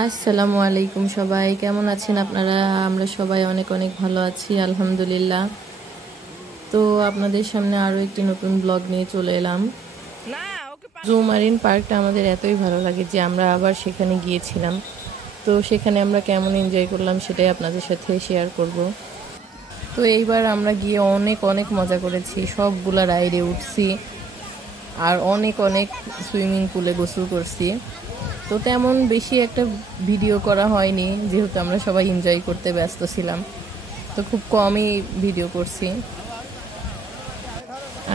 আসসালামু আলাইকুম সবাই, কেমন আছেন আপনারা? আমরা সবাই অনেক অনেক ভালো আছি আলহামদুলিল্লাহ। তো আপনাদের সামনে আরও একটি নতুন ব্লগ নিয়ে চলে এলাম। জু মারিন পার্কটা আমাদের এতই ভালো লাগে যে আমরা আবার সেখানে গিয়েছিলাম। তো সেখানে আমরা কেমন এনজয় করলাম সেটাই আপনাদের সাথে শেয়ার করব। তো এইবার আমরা গিয়ে অনেক অনেক মজা করেছি, সবগুলা রাইডে উঠছি আর অনেক অনেক সুইমিং পুলে গোসল করছি। তো তেমন বেশি একটা ভিডিও করা হয়নি যেহেতু আমরা সবাই এনজয় করতে ব্যস্ত ছিলাম, তো খুব কমই ভিডিও করছি।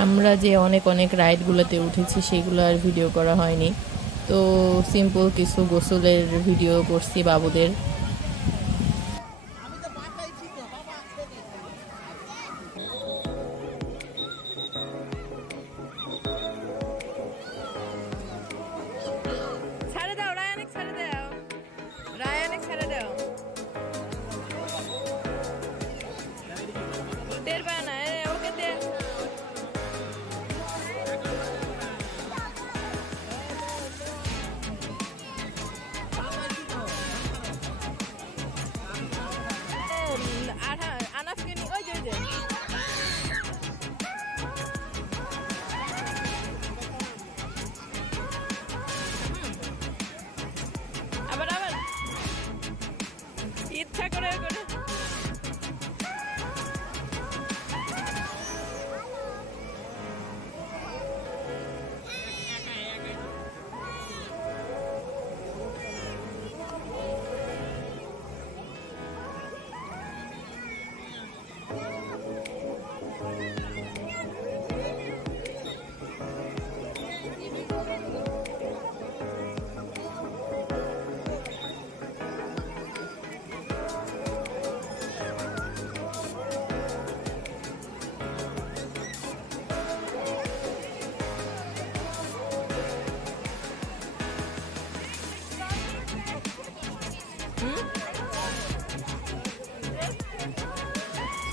আমরা যে অনেক অনেক রাইডগুলোতে উঠেছি সেগুলো আর ভিডিও করা হয়নি, তো সিম্পল কিছু গোসলের ভিডিও করছি বাবুদের। ছেড়ে দাও রায়ানিক, ছেড়ে দাও রায়ানিক, ছেড়ে দাও। টের পায় না, ওকে দে। আনাফকে নি ওই যে আবার আবার ইচ্ছা করে করে।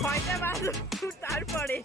ছয়টা বাজে তারপরে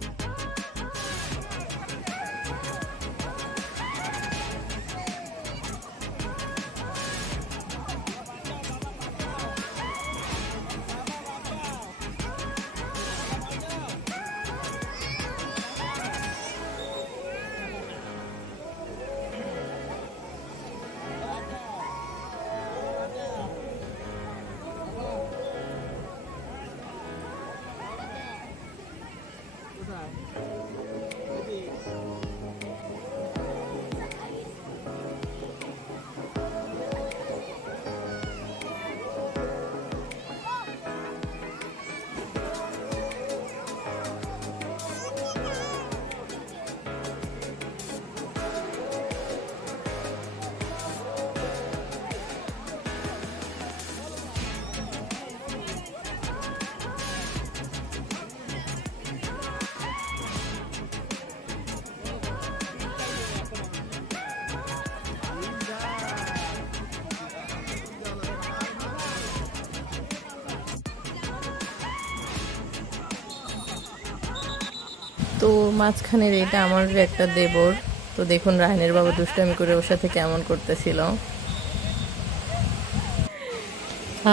তো মাঝখানের এটা আমার একটা দেবর, তো দেখুন রায়নের বাবা দুষ্টামি করে ওর সাথে কেমন করতেছিল।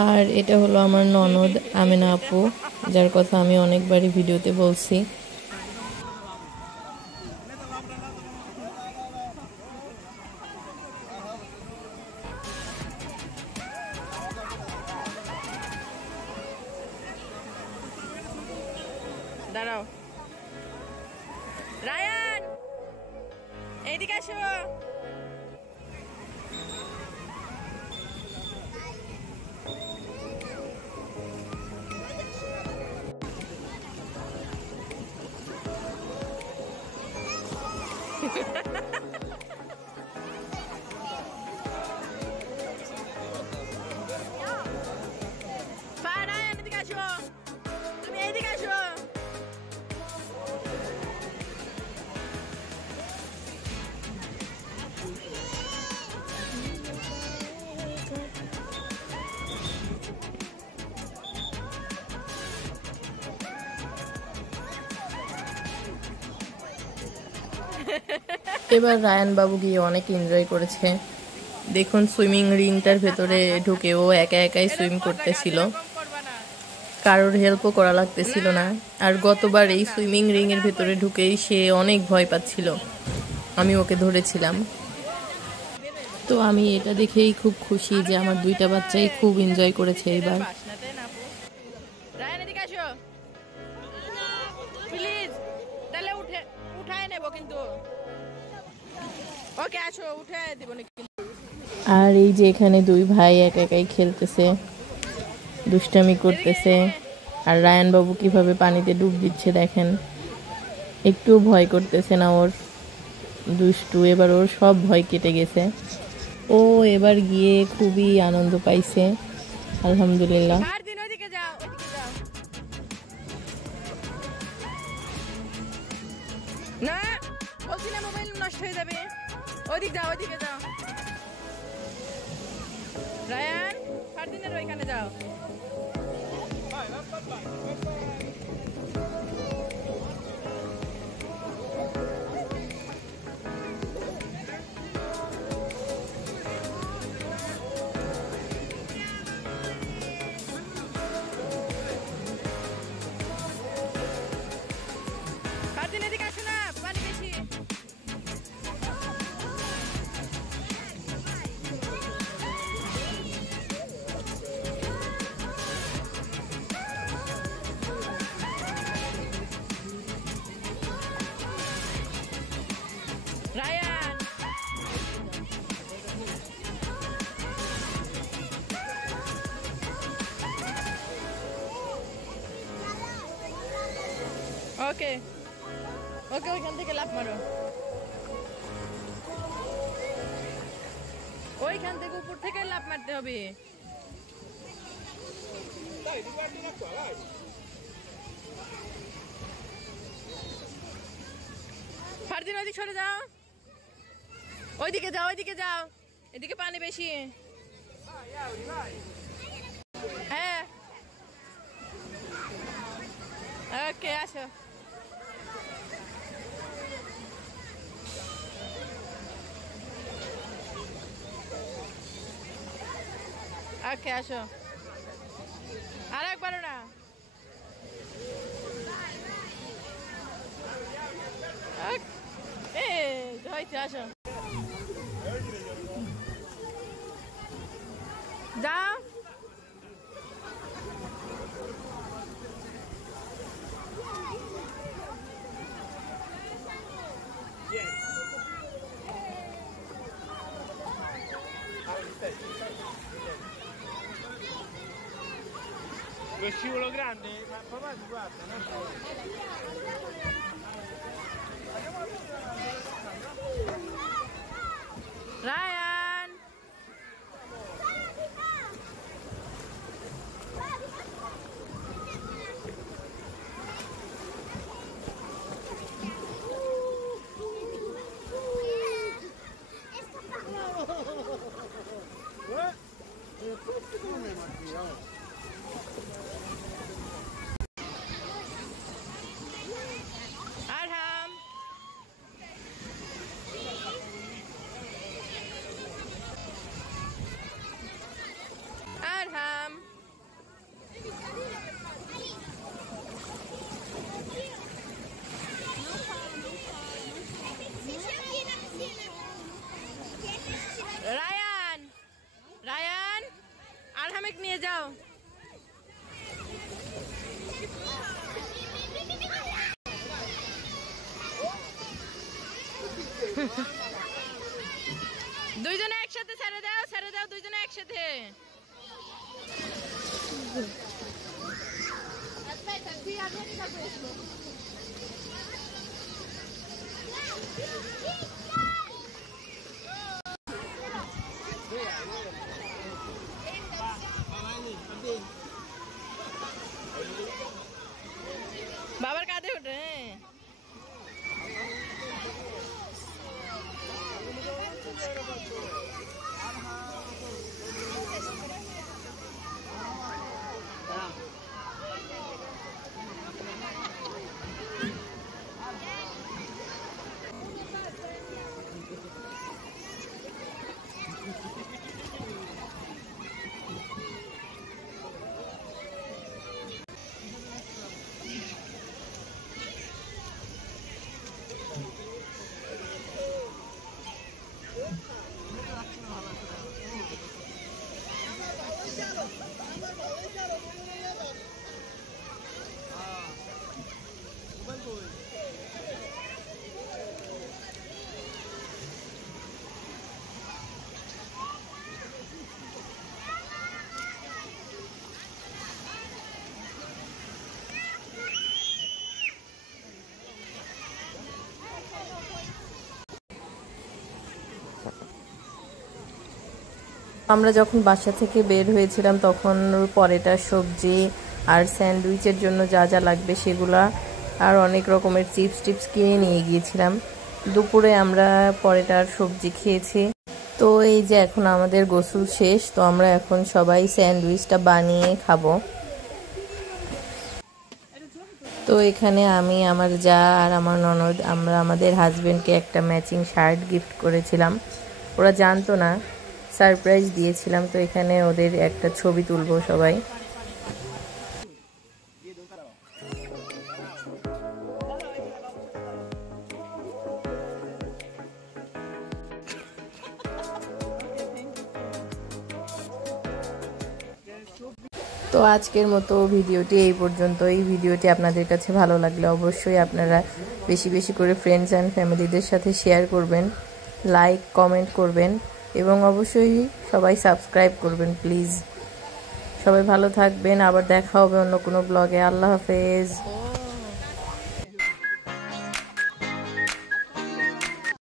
আর এটা হলো আমার ননদ আমেনা আপু, যার কথা আমি অনেকবারই ভিডিওতে বলছি। দাঁড়াও রায়ান, এইদিকে আসো। রায়ান এদিকে আসো, তুমি এইদিকে আসো। এবার রায়ান বাবু গিয়ে অনেক এনজয় করেছে। দেখুন সুইমিং রিংটার ভেতরে ঢুকে ও একা একাই সুইম করতেছিল, কারোর হেল্পও করা লাগতেছিল না। আর গতবার এই সুইমিং রিং এর ভেতরে ঢুকেই সে অনেক ভয় পাচ্ছিল, আমি ওকে ধরেছিলাম। তো আমি এটা দেখেই খুব খুশি যে আমার দুইটা বাচ্চাই খুব এনজয় করেছে এবার। প্লিজ তাহলে উঠায় নেব কিন্তু। ওকে আসো, উঠায় দেব নাকি। আর এই যে এখানে দুই ভাই একা একাই খেলতেছে, দুষ্টামি করতেছে। আর রায়ান বাবু কিভাবে পানিতে ডুব দিচ্ছে দেখেন, একটুও ভয় করতেছে না ওর। দুষ্টু, এবার ওর সব ভয় কেটে গেছে। ও এবার গিয়ে খুবই আনন্দ পাইছে, আলহামদুলিল্লাহ। না বলছি না, মোবাইল নষ্ট হয়ে যাবে। ওইদিকে যাও, ওইদিকে যাও। রায়ান, ফারদিনের ওইখানে যাও। ফারদিন এদিকে আসো না, পানি বেশি। রায়ান, ওকে ওকে, ওইখান থেকে লাফ মারো। ওইখান থেকে উপর থেকে লাফ মারতে হবে। ফারদিন ওইদিকে সরে যাও, ওইদিকে যাও, ওইদিকে যাও। এদিকে পানি বেশি। হ্যাঁ ওকে, আসো। ওকে আসো, আর একবারও না। হয়েছে, আসো যাও। Lo scivolo grande? Ma papà ti guarda, no? Ryan! Arham! Arham! Ryan! Ryan! Arhamek niye যাও? দুইজনে একসাথে ছেড়ে দাও দুইজনে একসাথে। বাবার কাঁধে ওঠে। আমরা যখন বাসা থেকে বের হয়েছিলাম তখন পরোটা, সবজি আর স্যান্ডউইচের জন্য যা যা লাগবে সেগুলা আর অনেক রকমের চিপস টিপস কিনে নিয়ে গিয়েছিলাম। দুপুরে আমরা পরোটা আর সবজি খেয়েছি। তো এই যে এখন আমাদের গোসল শেষ, তো আমরা এখন সবাই স্যান্ডউইচটা বানিয়ে খাবো। তো এখানে আমি, আমার যা আর আমার ননদ, আমরা আমাদের হাজবেন্ডকে একটা ম্যাচিং শার্ট গিফট করেছিলাম। ওরা জানতো না, সারপ্রাইজ দিয়েছিলাম। তো এখানে ওদের একটা ছবি তুলবো সবাই। তো আজকের মতো ভিডিওটি এই পর্যন্ত। এই ভিডিওটি আপনাদের কাছে ভালো লাগলে অবশ্যই আপনারা বেশি বেশি করে ফ্রেন্ডস অ্যান্ড ফ্যামিলিদের সাথে শেয়ার করবেন, লাইক কমেন্ট করবেন এবং অবশ্যই সবাই সাবস্ক্রাইব করবেন প্লিজ। সবাই ভালো থাকবেন, আবার দেখা হবে অন্য কোনো ব্লগে। আল্লাহ হাফেজ।